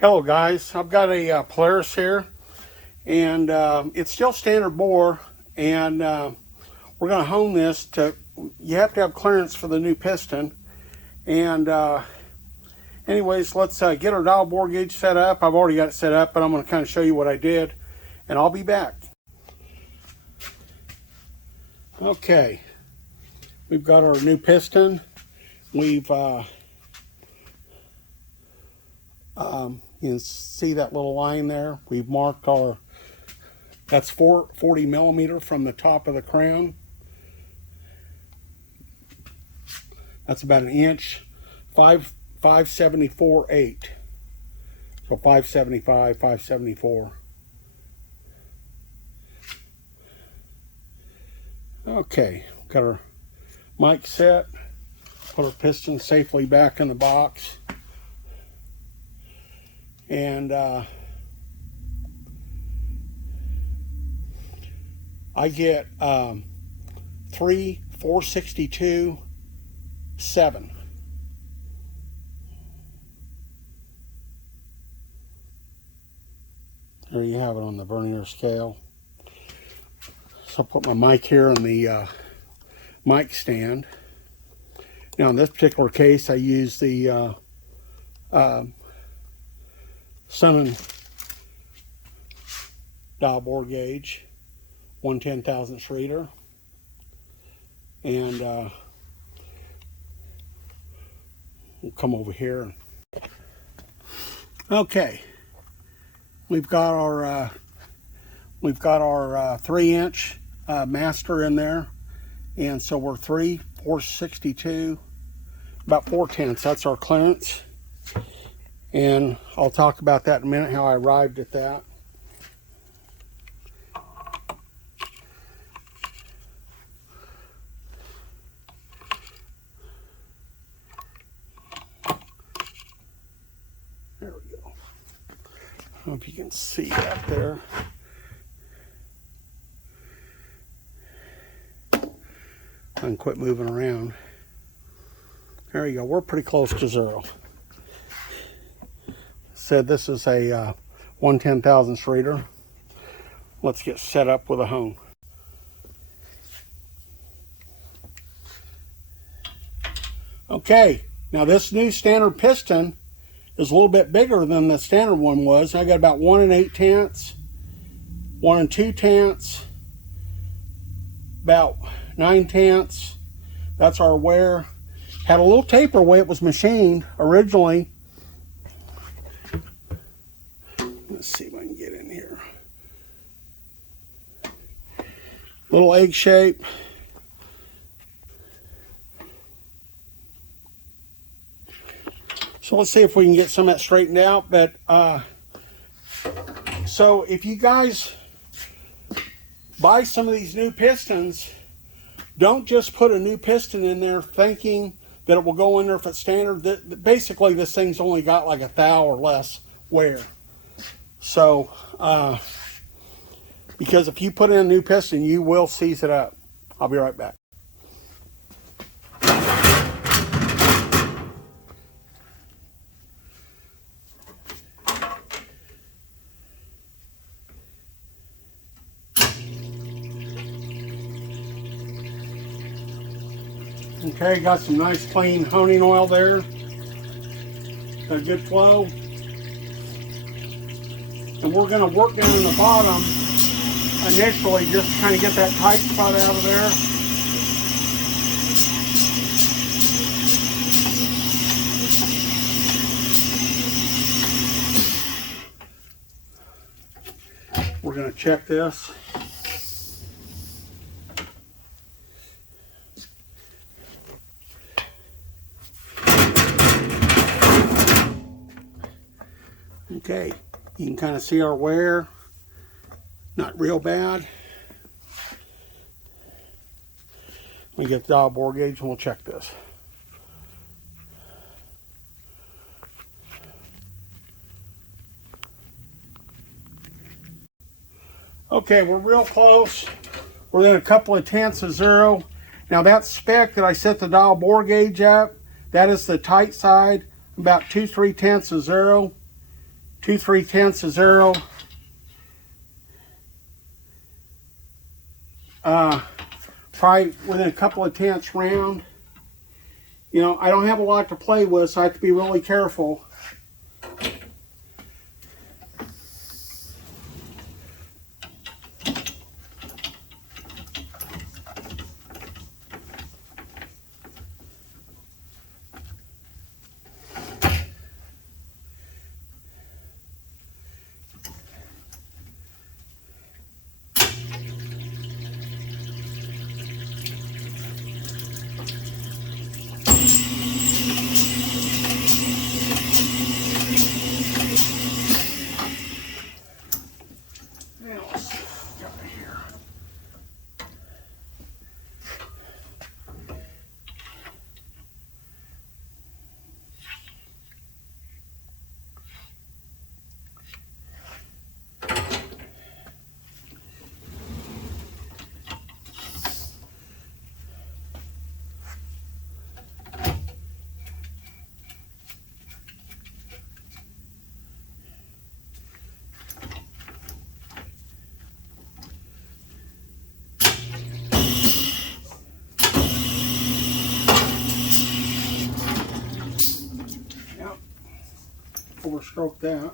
Hello guys, I've got a Polaris here, and it's still standard bore, and we're going to hone this to, you have to have clearance for the new piston. And anyways, let's get our dial bore gauge set up. I've already got it set up, but I'm going to kind of show you what I did, and I'll be back. Okay, we've got our new piston. We've you can see that little line there. We've marked our, that's 40 millimeter from the top of the crown. That's about an inch. 574/8. So 575, 574. Okay, got our mic set. Put our piston safely back in the box. And I get 3 462 7. There you have it on the vernier scale. So I'll put my mic here on the mic stand. Now in this particular case, I use the Sun dial bore gauge, 1/10,000th reader, and we'll come over here. Okay, we've got our 3-inch master in there, and so we're 3 462, about 4/10. That's our clearance. And I'll talk about that in a minute, how I arrived at that. There we go. I don't know if you can see that there. I can quit moving around. There you go. We're pretty close to zero. Said this is a 1/10,000th reader. Let's get set up with a hone. Okay, now this new standard piston is a little bit bigger than the standard one was. I got about 1 8/10, 1 2/10, about 9/10. That's our wear. Had a little taper the way it was machined originally. Let's see if I can get in here. Little egg shape. So let's see if we can get some of that straightened out. But so if you guys buy some of these new pistons, don't just put a new piston in there thinking that it will go in there if it's standard. Basically, this thing's only got like 1 thou or less wear. So, because if you put in a new piston, you will seize it up. I'll be right back. Okay, got some nice clean honing oil there. Got a good flow. And we're going to work down in the bottom initially, just to kind of get that tight spot out of there. We're going to check this. Okay. You can kind of see our wear, not real bad. Let me get the dial bore gauge and we'll check this. Okay, we're real close. We're within a couple of tenths of zero. Now that spec that I set the dial bore gauge at, that is the tight side, about 2 3/10 of zero. 2 3/10 of zero. Probably within a couple of tenths round. You know, I don't have a lot to play with, so I have to be really careful. Now, let's see what we got here. Overstroke that.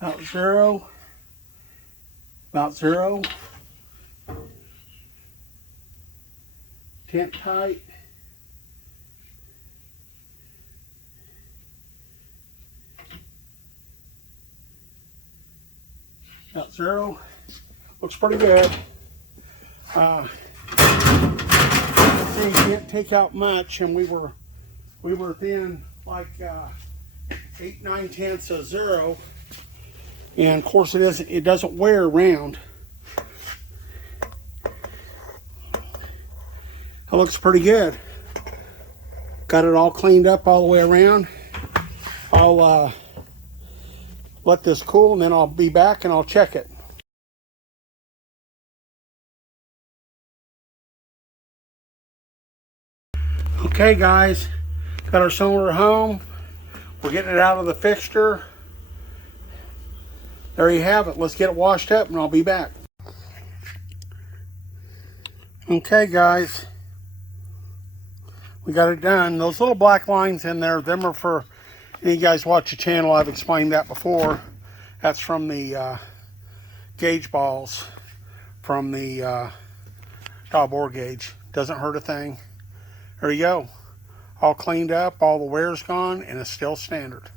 About zero. About zero. Tent tight. About zero. Looks pretty good. You can't take out much, and we were within like 8 9/10 of zero, and of course it doesn't wear around. It looks pretty good. Got it all cleaned up all the way around. I'll let this cool, and then I'll be back and I'll check it. Okay guys, got our cylinder home. We're getting it out of the fixture. There you have it. Let's get it washed up and I'll be back. Okay guys, we got it done. Those little black lines in there, them are for, you guys watch the channel, I've explained that before. That's from the gauge balls from the dial bore gauge. Doesn't hurt a thing. There you go. All cleaned up, all the wear's gone, and it's still standard.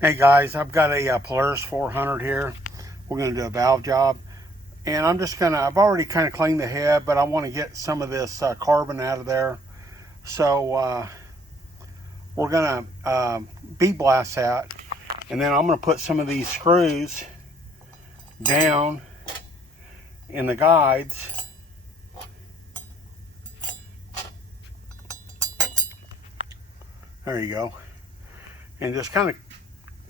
Hey guys, I've got a Polaris 400 here. We're going to do a valve job. And I'm just going to, I've already kind of cleaned the head, but I want to get some of this carbon out of there. So we're going to bead blast that. And then I'm going to put some of these screws down in the guides. There you go. And just kind of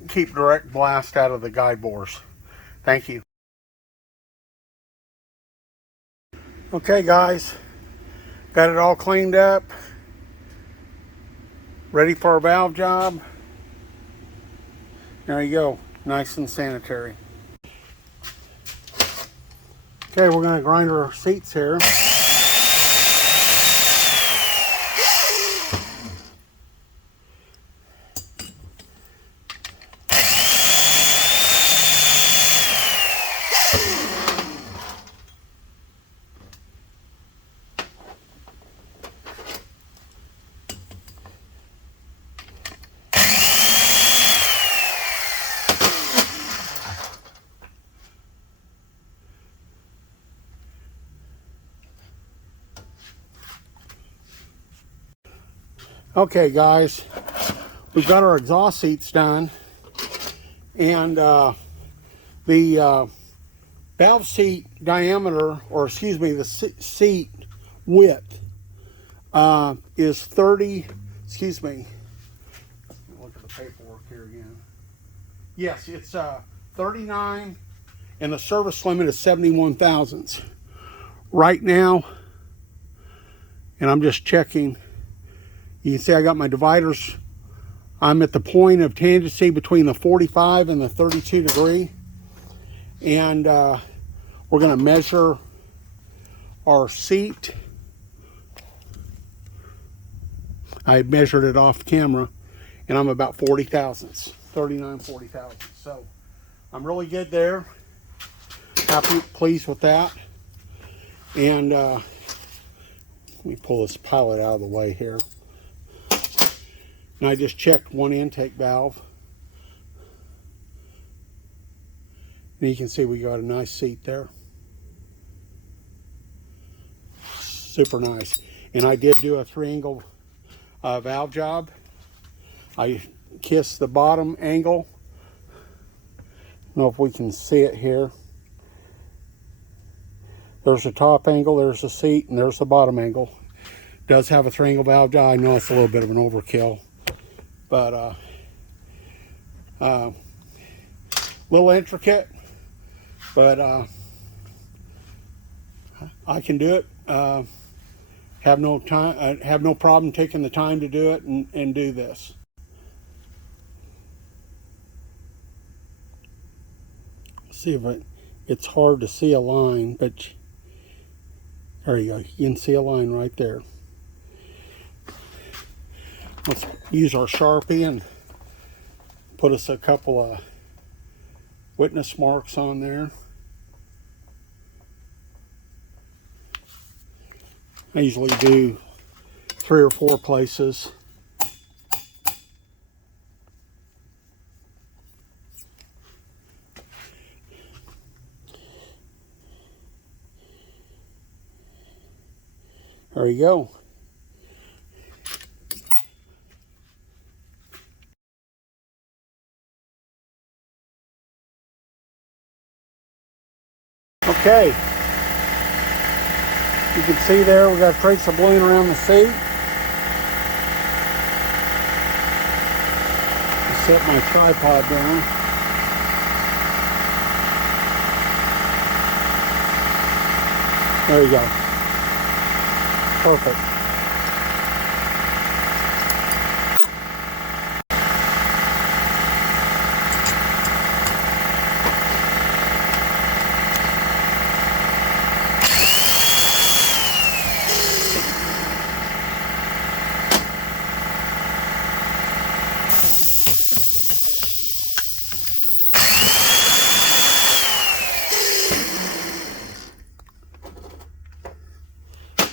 keep direct blast out of the guide bores. Thank you. Okay guys, got it all cleaned up, ready for our valve job. There you go, nice and sanitary. Okay, we're going to grind our seats here. Okay guys, we've got our exhaust seats done, and the valve seat diameter, or excuse me, the seat width is 30, excuse me, look at the paperwork here again. Yes, it's 39, and the service limit is 71 thousandths. Right now, and I'm just checking, you can see I got my dividers. I'm at the point of tangency between the 45 and the 32 degree. And we're going to measure our seat. I measured it off camera, and I'm about 40 thousandths, 39, 40 thousandths. So I'm really good there. Happy, pleased with that. And let me pull this pilot out of the way here. And I just checked one intake valve. And you can see we got a nice seat there. Super nice. And I did do a 3-angle valve job. I kissed the bottom angle. I don't know if we can see it here. There's the top angle, there's the seat, and there's the bottom angle. It does have a 3-angle valve job. I know it's a little bit of an overkill, but a little intricate, but I can do it. Have no time. Have no problem taking the time to do it and do this. See if it's hard to see a line, but there you go. You can see a line right there. Let's use our Sharpie and put us a couple of witness marks on there. I usually do 3 or 4 places. There you go. Okay. You can see there we got trace of bluing around the seat. Set my tripod down. There you go. Perfect.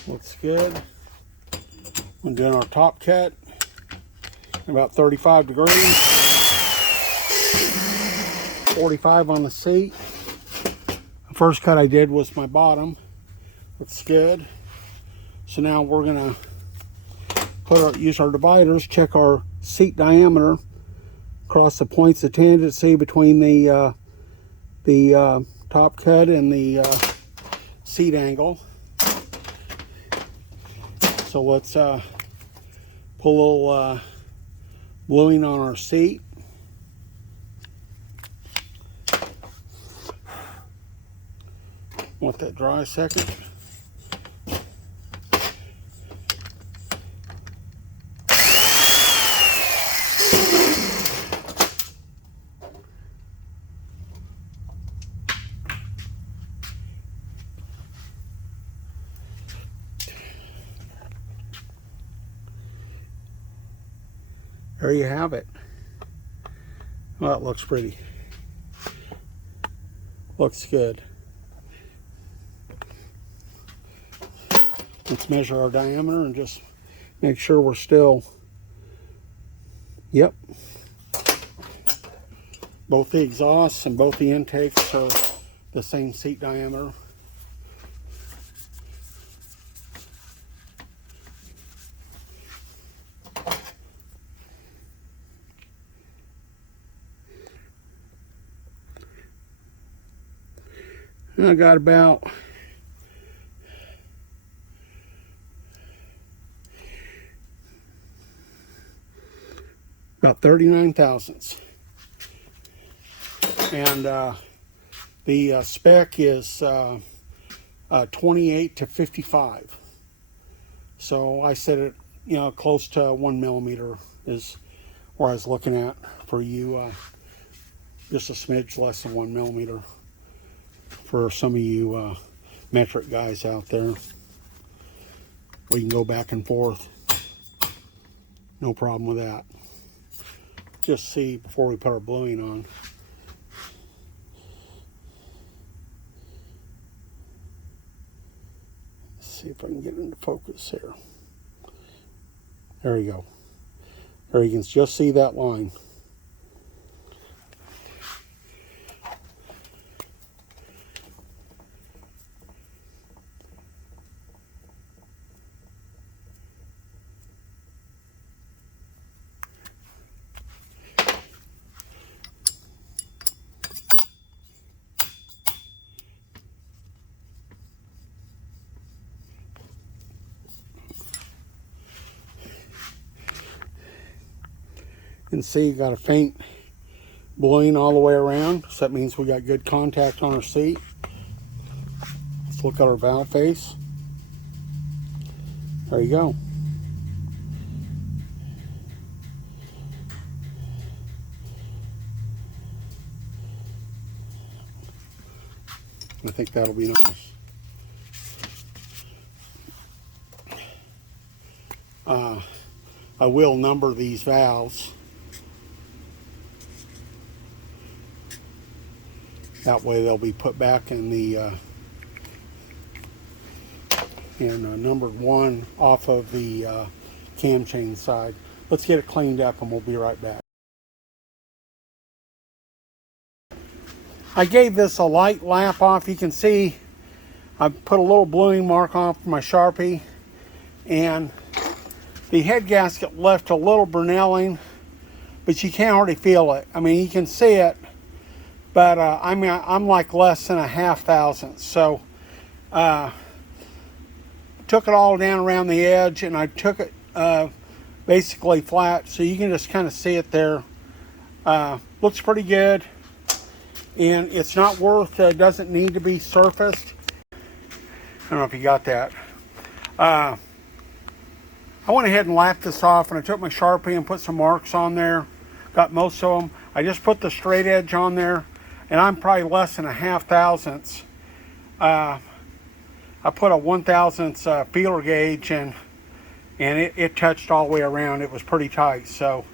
Looks good. We're doing our top cut, about 35 degrees, 45 on the seat. The first cut I did was my bottom. Looks good. So now we're gonna use our dividers, check our seat diameter across the points of tangency between the top cut and the seat angle. So let's put a little bluing on our seat. Let that dry a second. There you have it. Well, it looks pretty. Looks good. Let's measure our diameter and just make sure we're still, yep. Both the exhausts and both the intakes are the same seat diameter. I got about about 39 thousandths. And the spec is 28 to 55. So I set it, you know, close to 1 millimeter is where I was looking at for you. Just a smidge less than 1 millimeter for some of you metric guys out there. We can go back and forth. No problem with that. Just see before we put our bluing on. See if I can get into focus here. There you go. There you can just see that line. You can see you got a faint bluing all the way around, so that means we got good contact on our seat. Let's look at our valve face. There you go. I think that'll be nice. I will number these valves. That way they'll be put back in the numbered one off of the cam chain side. Let's get it cleaned up and we'll be right back. I gave this a light lap off. You can see I put a little bluing mark on for my Sharpie, and the head gasket left a little brunelling, but you can't hardly feel it. I mean, you can see it, but I'm like less than a 1/2 thousandth. So took it all down around the edge, and I took it basically flat, so you can just kind of see it there. Looks pretty good, and it's not worth, doesn't need to be surfaced. I don't know if you got that. I went ahead and lapped this off, and I took my Sharpie and put some marks on there. Got most of them. I just put the straight edge on there, and I'm probably less than a 1/2 thousandths. I put a 1/1000th feeler gauge, and it touched all the way around. It was pretty tight. So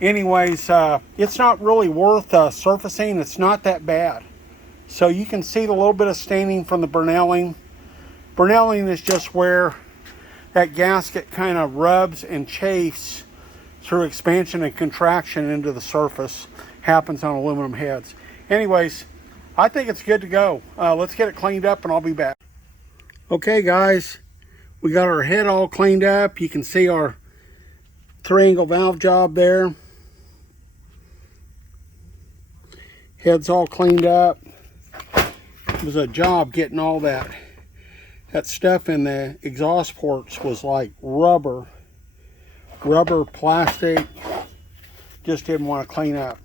anyways, it's not really worth surfacing. It's not that bad. So you can see the little bit of staining from the Brunelling. Brunelling is just where that gasket kind of rubs and chafes through expansion and contraction into the surface. Happens on aluminum heads. Anyways, I think it's good to go. Let's get it cleaned up and I'll be back. Okay guys, we got our head all cleaned up. You can see our 3-angle valve job there. Head's all cleaned up. It was a job getting all that stuff in the exhaust ports. Was like rubber plastic. Just didn't want to clean up.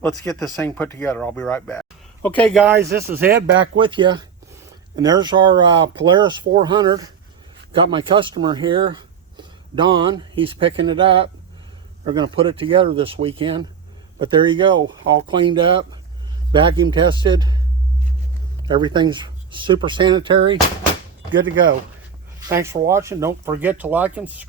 Let's get this thing put together. I'll be right back. Okay guys, this is Ed back with you, and there's our Polaris 400. Got my customer here, Don. He's picking it up. They're going to put it together this weekend. But there you go, all cleaned up, vacuum tested. Everything's super sanitary, good to go. Thanks for watching. Don't forget to like and subscribe.